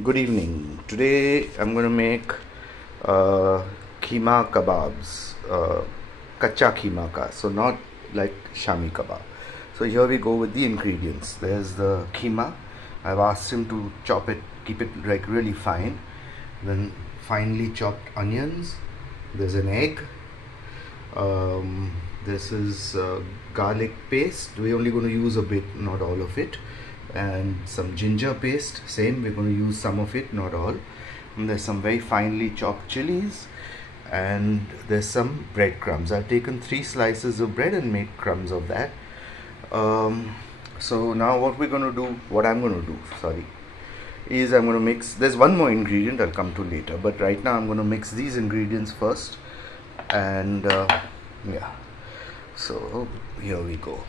Good evening. Today I'm going to make kheema kababs, kacha keema ka, so not like shami kebab. So here we go with the ingredients. There's the keema. I've asked him to chop it, keep it like really fine. Then finely chopped onions. There's an egg. This is garlic paste. We're only going to use a bit, not all of it. And some ginger paste, same, we're going to use some of it, not all. And there's some very finely chopped chilies, and there's some breadcrumbs. I've taken 3 slices of bread and made crumbs of that. So now what I'm going to do, is I'm going to mix. There's one more ingredient I'll come to later, but right now I'm going to mix these ingredients first. And yeah, so here we go.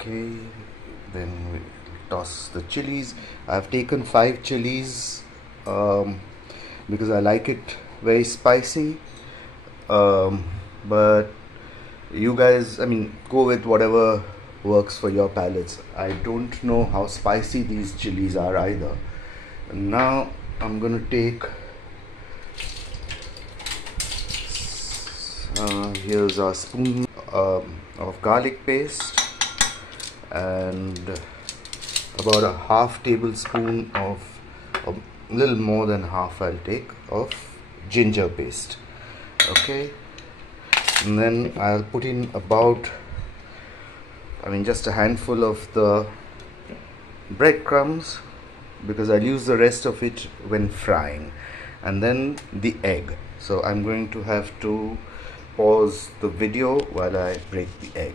Okay, then we toss the chilies. I've taken 5 chilies because I like it very spicy, but you guys, go with whatever works for your palates. I don't know how spicy these chilies are either. And now I'm gonna take here's a spoon of garlic paste, and about a half tablespoon of, a little more than half I'll take, of ginger paste. Okay, and then I'll put in about, just a handful of the breadcrumbs, because I'll use the rest of it when frying, and then the egg. So I'm going to have to pause the video while I break the egg.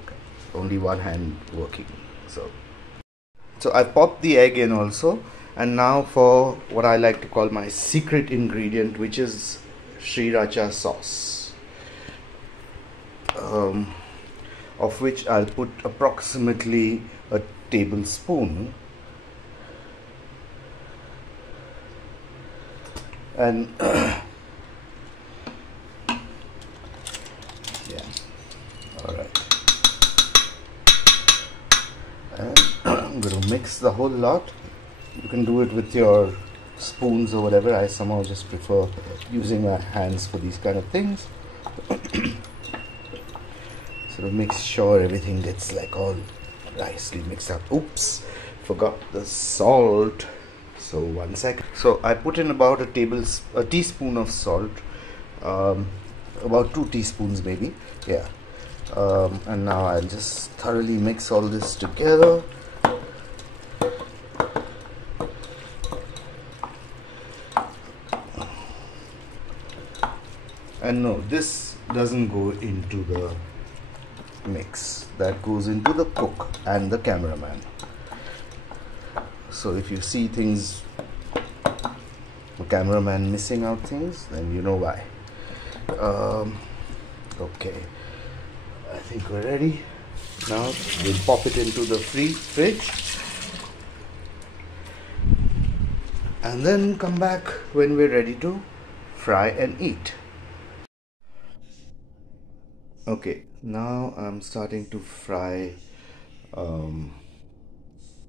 Only one hand working. So I've popped the egg in also, and now for what I like to call my secret ingredient, which is Sriracha sauce, of which I'll put approximately a tablespoon. And yeah, alright. And I'm going to mix the whole lot. You can do it with your spoons or whatever. I somehow just prefer using my hands for these kind of things. So to make sure everything gets like all nicely mixed up. Oops, forgot the salt. So 1 second. So I put in about a teaspoon of salt, about 2 teaspoons maybe, yeah. And now I'll just thoroughly mix all this together. And no, this doesn't go into the mix, that goes into the cook and the cameraman. So if you see things, the cameraman missing out things, then you know why. Okay, I think we're ready. Now we'll pop it into the fridge, and then come back when we're ready to fry and eat. Okay, now I'm starting to fry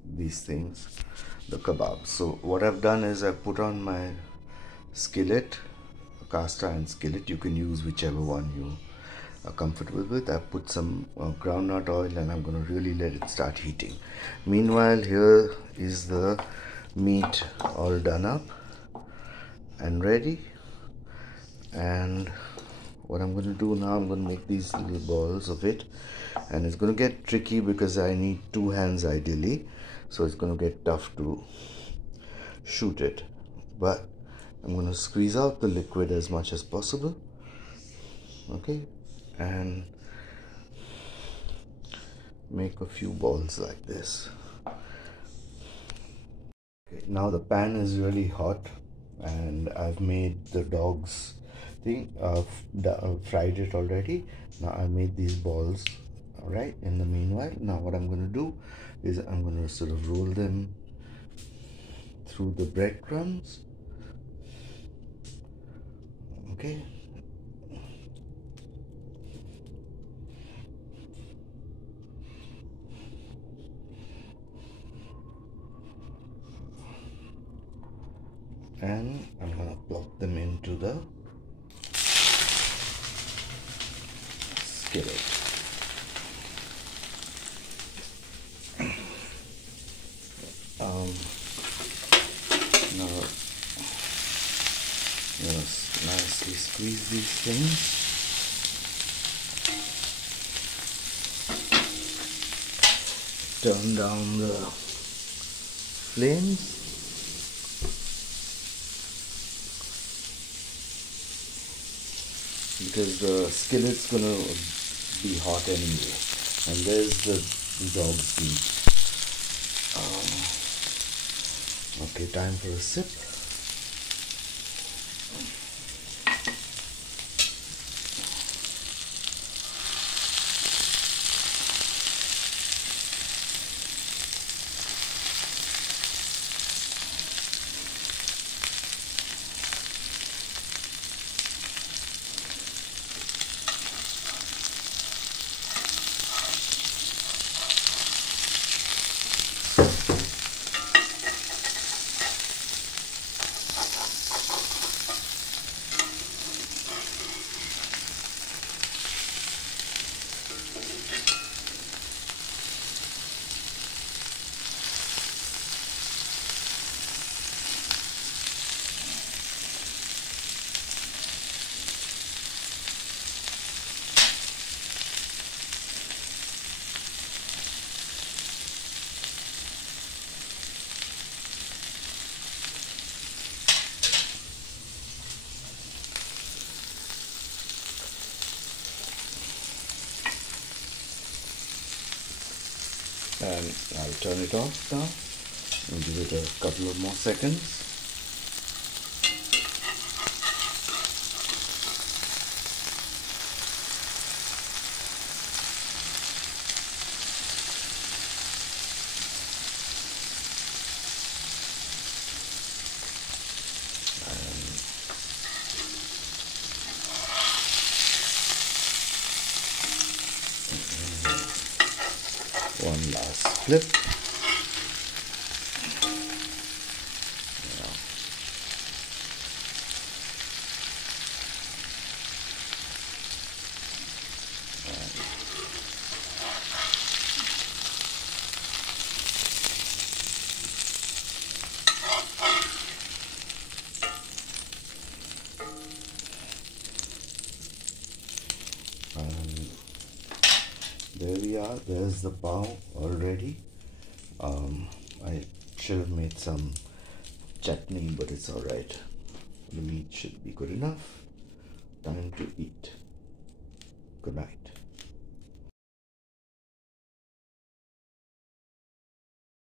these things, the kebabs. So what I've done is I've put on my skillet, a cast iron skillet. You can use whichever one you are comfortable with. I've put some groundnut oil, and I'm going to really let it start heating. Meanwhile, here is the meat all done up and ready. And what I'm going to do now, I'm going to make these little balls of it, and it's going to get tricky because I need 2 hands ideally, so it's going to get tough to shoot it, but I'm going to squeeze out the liquid as much as possible. Okay, and make a few balls like this. Okay, now the pan is really hot, and I've made the dog's thing, fried it already. Now I made these balls. Alright, in the meanwhile, now what I'm going to do is I'm going to sort of roll them through the breadcrumbs Okay. And I'm gonna plop them into the skillet. Now nicely squeeze these things. Turn down the flames. Because the skillet's gonna be hot anyway. And there's the dog's meat. Okay, time for a sip. And I'll turn it off now and give it a couple of more seconds. One last flip. And there we are. There's the pav already. I should have made some chutney, but it's alright. The meat should be good enough. Time to eat. Good night.